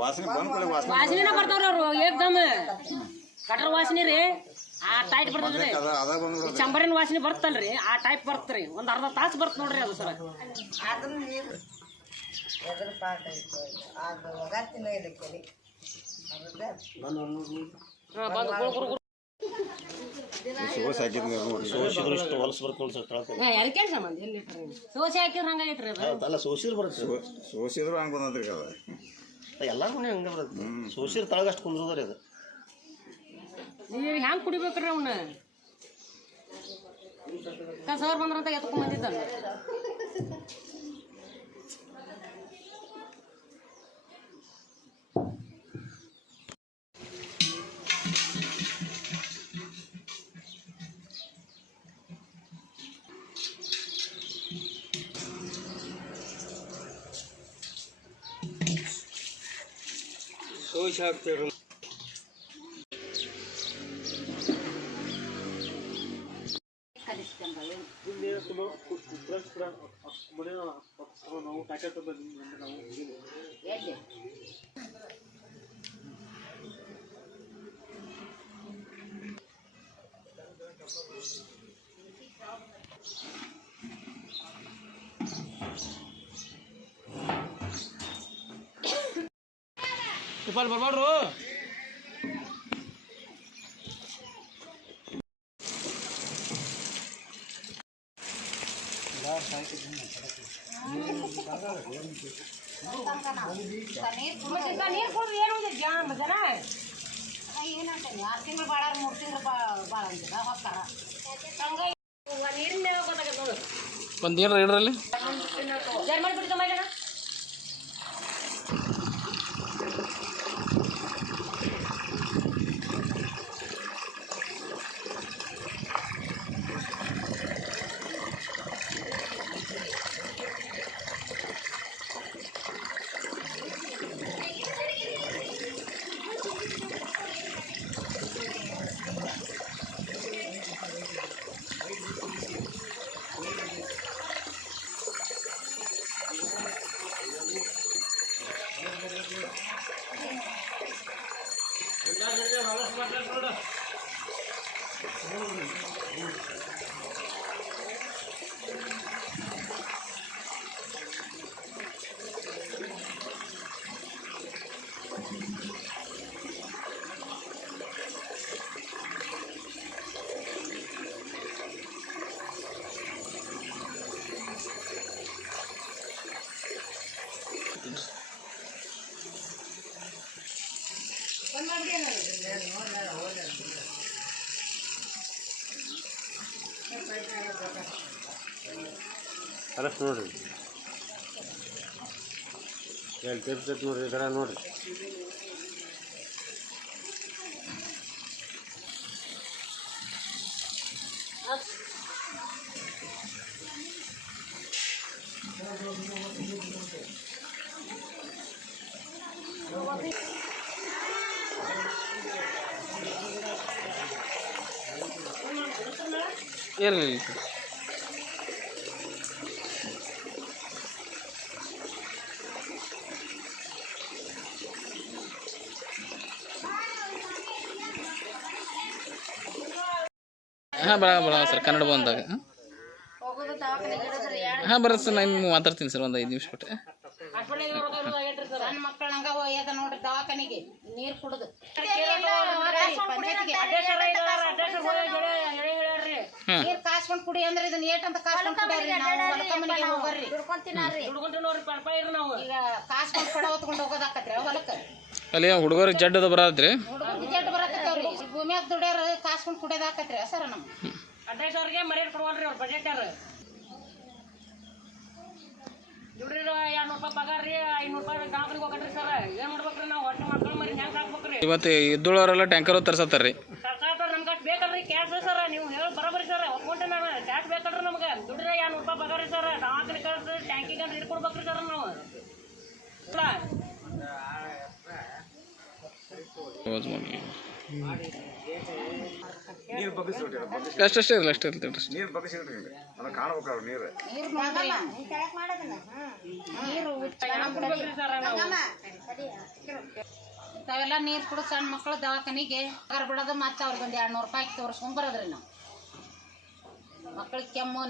ವಾಸನೆ ಬರ್ತಾವ್ರಿ ಅವ್ರು ಏಕ್ದಮ್ ಕಟ್ರ ವಾಸನೆ ರೀ ಆ ಟೈಟ್ ಬರ್ತದ್ರಿ ಚಂಬರಿನ ವಾಸನೆ ಬರ್ತಲ್ರಿ ಆ ಟೈಪ್ ಬರ್ತರಿ ಒಂದ್ ಅರ್ಧ ತಾಸು ಬರ್ತ ನೋಡ್ರಿ ಅದು ಸರ್ ಸೋಸಿ ಹಾಕಿದ್ರೆ ಹಂಗಾಗೈತ್ರಿ ಸೋಸಿದ್ರು ಹಂಗ ಬಂದ್ರಿ ಎಲ್ಲಾರು ಹಂಗ ಬರುತ್ತೆ ಸೋಸಿರ್ ತಳಗ ಅಷ್ಟು ಕುಂದ್ರದ್ರಿ ಅದು ನೀರು ಹ್ಯಾಂಗ ಕುಡಿಬೇಕ್ರಿ ಅವನ್ನ ಸರ್ ಬಂದ್ರಂತ ಎತ್ಕೊಂಡ್ ಬಂದಿದ್ದಾನ ಸೋಸಿ ಹಾಕ್ತೇವ್ರಿ ನಾವು ಪ್ಯಾಕೆಟ್ ನಾವು ಬರ್ಬಾರ್ದು ನೀರು ಕುಡಿದು ಏನು ಜನ ಏನಂತ 6 ತಿಂಗಳು ಭಾಳ 3 ತಿಂಗಳು ಭಾಳ ಅಂತಿಲ್ಲ ಹೋಗ್ತಾರ ನೀರಿನ ಮೇಲೆ ಗೊತ್ತಾಗತ್ತೆ ನೋಡು ಒಂದೇನು ಇಡ್ರಲ್ಲಿ ಜರ್ಮನ್ ಬಿಡ್ತ ಮೈದಾನ ಕರೆಕ್ಟ್ ನೋಡ್ರಿ ಎಲ್ಲಿ ತಿರ್ತೈತೆ ನೋಡ್ರಿ ಈ ಥರ ನೋಡ್ರಿ ಇರಲಿ ಹಾಂ ಬರ ಸರ್ ಕನ್ನಡ ಬಂದಾಗ ಹಾಂ ಬರುತ್ತೆ ಸರ್ ನಾನು ಮಾತಾಡ್ತೀನಿ ಸರ್ ಒಂದು 5 ನಿಮಿಷ ಬಿಟ್ಟೆ ಸಣ್ಣ ಮಕ್ಕಳಂಗ ಹೋಗ್ಯದ ನೋಡ್ರಿ ದವಾಖಾನಿಗೆ ನೀರು ಕುಡಿದು ನೀರು ಕಾಸ್ಕೊಂಡ್ ಕುಡಿ ಅಂದ್ರೆ ಇದನ್ನ ಏಟಂತ ಕಾಸ್ಕೊಂಡ್ ಕುಡಿಯರಿ ನಾವು ಹೊಲಕ ಮನೆಗೆ ಹೋಗ್ರಿ ಈಗ ಕಾಸ್ಕೊಂಡ್ ಕೊಡ ಹೊತ್ಕೊಂಡು ಹೋಗೋದಾಕತ್ರಿ ಹೊಲಕ್ಕ ಅಲ್ಲಿ ಹುಡುಗರಿಗೆ ಜಡ್ಡದ ಬರತ್ರಿ ಹುಡುಗರಿಗೆ ಜಡ್ಡು ಬರತ್ತವ್ರಿ ಭೂಮಿಯಾಗ ದುಡ್ಯಾರ ಕಾಸ್ಕೊಂಡ್ ಕುಡಿಯೋದಾಕತ್ರಿ ಸರ್ ನಮ್ಮ ಅಡ್ರೆಸ್ ಅವ್ರಿಗೆ ಮರ್ಯಾದೆ ಕೊಡ್ವಲ್ರಿ ಅವ್ರ ಬಜೆಟ್ ಯಾರು ದುಡ್ರಿ 200 ರೂಪಾಯಿ ಪಗಾರ ರೀ 500 ರೂಪಾಯಿ ಡಾಕ್ಟ್ರಿಗೆ ಹೋಗಟ್ರಿ ಸರ್ ಏನ್ ಮಾಡ್ಬೇಕ್ರಿ ನಾವು ಹೊಟ್ಟೆ ಮಕ್ಕಳು ಮರಿ ಹೆಂಗ್ ಹಾಕ್ಬೇಕ್ರಿ ಇವತ್ತು ಇದ್ದೋಳವರೆಲ್ಲ ಟ್ಯಾಂಕರ್ ತರ್ಸತ್ತಾರ್ರಿ ಸರ್ಕಾರ ನಮ್ಗೆ ಅಷ್ಟು ಬೇಕಲ್ರಿ ಕ್ಯಾಶ್ ಸರ್ ನೀವು ಹೇಳಿ ಬರೋಬರಿ ಸರ್ ಒಪ್ಕೊಂಡೆ ನಾನು ಕ್ಯಾಶ್ ಬೇಕಲ್ರಿ ನಮ್ಗೆ ದುಡ್ರಿ 200 ರೂಪಾಯಿ ಪಗಾರ ರೀ ಸರ್ ಡಾಕ್ಟ್ರಿಗೆ ಕಳ್ಸಿ ಟ್ಯಾಂಕಿಗೆ ಅಂತ ಇಟ್ಕೊಡ್ಬೇಕ್ರಿ ಸರ್ ನಾವು ನೀರು ಬಗ್ಗಿಸ್ಬಿಟ್ಟಿರ ಅಷ್ಟೇ ಇರಲ್ಲ ಅಷ್ಟೇ ಇರ್ತೈತೆ ನೀರು ಬಗ್ಗಿಸಿಬಿಟ್ರಿ ಅದನ್ನ ಕಾಣ್ಬೇಕಾದ್ರೆ ನೀರು ಇಂಥವೆಲ್ಲ ನೀರು ಕುಡಿದು ಸಣ್ಣ ಮಕ್ಕಳು ದವಾಖಾನಿಗೆ ಬಿಡೋದು ಮತ್ತೆ ಅವ್ರಿಗೆ ಒಂದು 200 ರೂಪಾಯಿ ತೋರಿಸ್ಕೊಂಡ್ ಬರೋದ್ರಿ ನಾವು ಮಕ್ಕಳಿಗೆ ಕೆಮ್ಮು